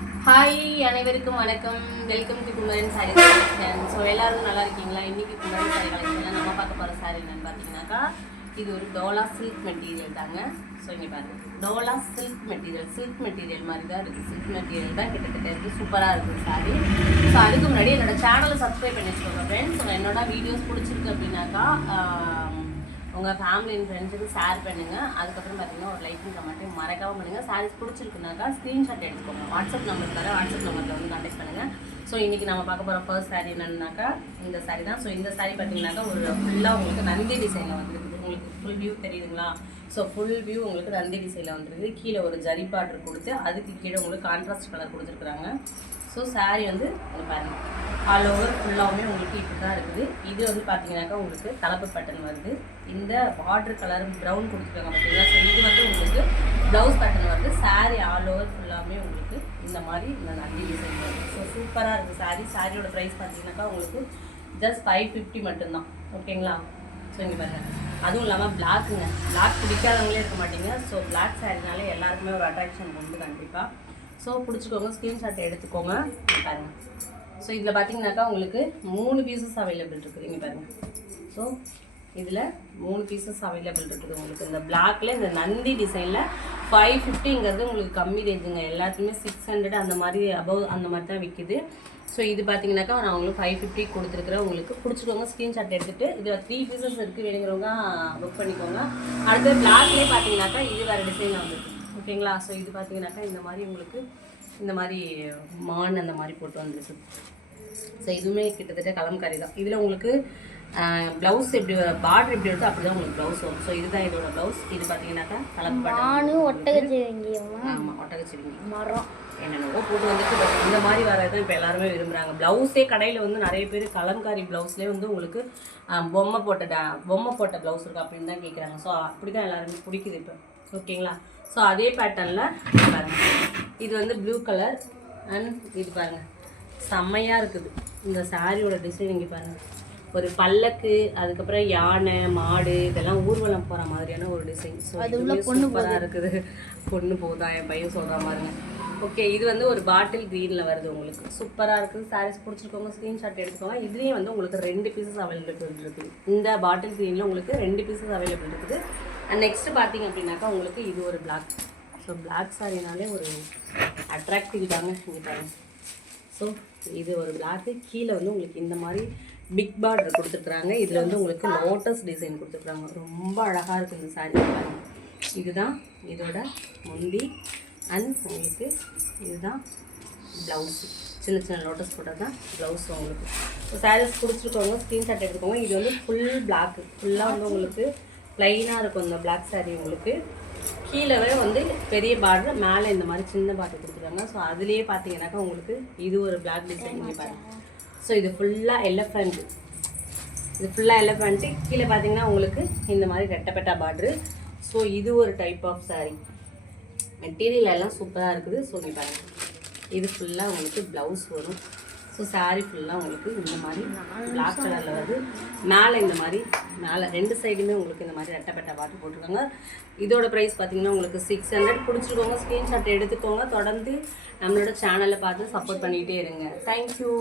Hi அனைவருக்கும் வணக்கம். Welcome to Kumaran sorry collection. So எல்லாரும் நல்லா இருக்கீங்களா? இன்றைக்கி குமரன் சாரி கலெக்ஷனில் நம்ம பார்க்க போகிற சாரி என்னென்னு பார்த்தீங்கன்னாக்கா, இது ஒரு டோலா சில்க் மெட்டீரியல் தாங்க. ஸோ இங்கே பாருங்கள், டோலா சில்க் மெட்டீரியல் மாதிரி தான் இருக்குது. சில்க் மெட்டீரியல் தான் கிட்டத்தட்ட இருக்குது. சூப்பராக இருக்குது சாரி. ஸோ அதுக்கு முன்னாடி என்னோட சேனலை சப்ஸ்கிரைப் பண்ணி வச்சுக்கோங்க ஃப்ரெண்ட்ஸ். என்னோட வீடியோஸ் பிடிச்சிருக்கு அப்படின்னாக்கா உங்கள் ஃபேமிலி அண்ட் ஃப்ரெண்ட்ஸுக்கு ஷேர் பண்ணுங்கள். அதுக்கப்புறம் பார்த்தீங்கன்னா ஒரு லைக் கமெண்ட்டையும் மறக்காமல் பண்ணுங்கள். சாரீஸ் பிடிச்சிருக்குனாக்கா ஸ்க்ரீன்ஷாட் எடுத்துக்கோங்க. வாட்ஸ்அப் நம்பர் தர வாட்ஸ்அப் நம்பரில் வந்து கான்டெக்ட் பண்ணுங்கள். ஸோ இன்றைக்கி நம்ம பார்க்க போகிற ஃபர்ஸ்ட் சாரீ என்னன்னாக்கா இந்த சாரீ தான். ஸோ இந்த சாரீ பார்த்தீங்கன்னாக்கா ஒரு ஃபுல்லாக உங்களுக்கு நந்தி டிசைனில் வந்துருக்குது. உங்களுக்கு ஃபுல் வியூ தெரியுதுங்களா? ஸோ ஃபுல் வியூ உங்களுக்கு நந்தி டிசைனில் வந்துருக்குது. கீழே ஒரு ஜரி பார்டர் கொடுத்து அதுக்கு கீழே உங்களுக்கு கான்ட்ராஸ்ட் கலர் கொடுத்துருக்குறாங்க. ஸோ சாரீ வந்து பாருங்கள், ஆல் ஓவர் ஃபுல்லாகவுமே உங்களுக்கு இப்படி தான் இருக்குது. இது வந்து பார்த்தீங்கன்னாக்கா உங்களுக்கு கலப்பு பேட்டர்ன் வருது. இந்த பார்டர் கலர் ப்ரௌன் கொடுத்துருக்காங்க பார்த்தீங்களா? ஸோ இது வந்து உங்களுக்கு ப்ளவுஸ் பேட்டர்ன் வருது. சாரீ ஆல் ஓவர் ஃபுல்லாகவுமே உங்களுக்கு இந்த மாதிரி இந்த நந்தி டிசைன் வருது. ஸோ சூப்பராக இருக்குது சாரீ. சாரியோட ப்ரைஸ் பார்த்தீங்கன்னாக்கா உங்களுக்கு ஜஸ்ட் 550 மட்டும்தான். ஓகேங்களா? ஸோ இங்கே பாருங்கள், அதுவும் இல்லாமல் பிளாக்குங்க. பிளாக் பிடிக்காதவங்களே இருக்க மாட்டீங்க. ஸோ பிளாக் சாரினாலே எல்லாருக்குமே ஒரு அட்ராக்ஷன் உண்டு கண்டிப்பாக. ஸோ பிடிச்சிக்கோங்க, ஸ்க்ரீன்ஷாட் எடுத்துக்கோங்க. பாருங்கள், ஸோ இதில் பார்த்தீங்கன்னாக்கா உங்களுக்கு 3 பீசஸ் அவைலபிள் இருக்குது. இங்கே பாருங்கள், ஸோ இதில் 3 பீசஸ் அவைலபிள் இருக்குது உங்களுக்கு. இந்த பிளாக்ல இந்த நந்தி டிசைனில் 550ங்கிறது உங்களுக்கு கம்மி ரேஞ்சுங்க. எல்லாத்துக்குமே 600 அந்த மாதிரி அபவ் அந்த மாதிரி தான் விற்கிது. ஸோ இது பார்த்தீங்கன்னாக்கா நான் உங்களுக்கு 550 கொடுத்துருக்குறேன். உங்களுக்கு பிடிச்சிக்கோங்க, ஸ்க்ரீன்ஷாட் எடுத்துகிட்டு இதில் 3 பீசஸ் இருக்குது. வேணுங்கிறவங்க புக் பண்ணிக்கோங்க. அடுத்து பிளாக்லேயே பார்த்தீங்கன்னாக்கா இது வேறு டிசைனில் வந்துருக்கு. ஓகேங்களா? ஸோ இது பார்த்தீங்கன்னாக்கா இந்த மாதிரி உங்களுக்கு இந்த மாதிரி மான் அந்த மாதிரி போட்டு வந்துருக்கு. ஸோ இதுவுமே கிட்டத்தட்ட கலம்காரி தான். இதில் உங்களுக்கு ப்ளவுஸ் எப்படி பார்டர் எப்படி வருதோ அப்படி தான் உங்களுக்கு ப்ளவுஸ் வரும். ஸோ இதுதான் இதோட ப்ளவுஸ். இது பார்த்தீங்கன்னாக்கா கலப்பு பேட்டர்ன். ஒட்டகச்சிவிங்கி. ஆமாம், ஒட்டகச்சிவிங்கி மரம் என்னென்னவோ போட்டு வந்துட்டு இந்த மாதிரி வரது தான் இப்போ எல்லாருமே விரும்புகிறாங்க. ப்ளவுஸே கடையில் வந்து நிறைய பேர் கலம்காரி ப்ளவுஸ்லேயே வந்து உங்களுக்கு பொம்மை போட்ட ப்ளவுஸ் இருக்குது அப்படின்னு தான் கேட்குறாங்க. ஸோ அப்படி தான் எல்லாருமே பிடிக்குது இப்போ. ஓகேங்களா? ஸோ அதே பேட்டர்னில் பாருங்கள், இது வந்து ப்ளூ கலர் அண்ட் இது பாருங்கள் செம்மையாக இருக்குது. இந்த சாரியோட டிசைன் இங்கே பாருங்கள், ஒரு பல்லக்கு, அதுக்கப்புறம் யானை மாடு இதெல்லாம் ஊர்வலம் போகிற மாதிரியான ஒரு டிசைன். ஸோ அதுவுமே சூப்பராக இருக்குது. பொண்ணு போதா என் பையன் சொல்கிற மாதிரிங்க. ஓகே, இது வந்து ஒரு பாட்டில் க்ரீனில் வருது. உங்களுக்கு சூப்பராக இருக்குது. சாரீஸ் பிடிச்சிருக்கோங்க, ஸ்க்ரீன்ஷாட் எடுத்துக்கோங்க. இதுலேயும் வந்து உங்களுக்கு 2 பீசஸ் அவைலபிள் இருக்குது. இந்த பாட்டில் க்ரீனில் உங்களுக்கு 2 பீசஸ் அவைலபிள் இருக்குது. அண்ட் நெக்ஸ்ட்டு பார்த்தீங்க அப்படின்னாக்கா உங்களுக்கு இது ஒரு பிளாக். ஸோ பிளாக் சாரினாலே ஒரு அட்ராக்டிவ் தாங்க. இங்கே பாருங்கள், ஸோ இது ஒரு பிளாக்கு. கீழே வந்து உங்களுக்கு இந்த மாதிரி பிக் பார்டர் கொடுத்துருக்குறாங்க. இதில் வந்து உங்களுக்கு லோட்டஸ் டிசைன் கொடுத்துருக்குறாங்க. ரொம்ப அழகாக இருக்குது இந்த சாரீ. பாருங்கள், இதுதான் இதோட முந்தி அண்ட் உங்களுக்கு இதுதான் ப்ளவுஸு. சின்ன சின்ன லோட்டஸ் போட்டால் தான் ப்ளவுஸ் உங்களுக்கு. ஸோ சாரீஸ் பிடிச்சிருக்கவங்க ஸ்க்ரீன்ஷாட் எடுத்துக்கோங்க. இது வந்து ஃபுல் பிளாக்கு, ஃபுல்லாக வந்து உங்களுக்கு ப்ளைனாக இருக்கும் இந்த பிளாக் சாரீ. உங்களுக்கு கீழே வந்து பெரிய பார்டர், மேலே இந்த மாதிரி சின்ன பார்டர் கொடுத்துருக்காங்க. ஸோ அதுலேயே பார்த்தீங்கன்னாக்கா உங்களுக்கு இது ஒரு பிளாக் டிசைன் பாருங்கள். ஸோ இது ஃபுல்லாக எலஃபண்ட்டு, கீழே பார்த்தீங்கன்னா உங்களுக்கு இந்த மாதிரி ரெட்டப்பட்டா பார்டரு. ஸோ இது ஒரு டைப் ஆஃப் சாரீ. மெட்டீரியல் எல்லாம் சூப்பராக இருக்குது. ஸோ இங்கே பாருங்கள், இது ஃபுல்லாக உங்களுக்கு ப்ளவுஸ் வரும். ஸோ சாரீ ஃபுல்லாக உங்களுக்கு இந்த மாதிரி பிளாக் கலரில் வருது. மேலே இந்த மாதிரி மேலே 2 சைடுமே உங்களுக்கு இந்த மாதிரி ரெட்டப்பட்ட பார்டர் போட்டிருக்காங்க. இதோட ப்ரைஸ் பார்த்தீங்கன்னா உங்களுக்கு 600. பிடிச்சிருக்கோங்க, ஸ்க்ரீன்ஷாட் எடுத்துக்கோங்க. தொடர்ந்து நம்மளோட சேனலை பார்த்து சப்போர்ட் பண்ணிகிட்டே இருங்க. தேங்க்யூ.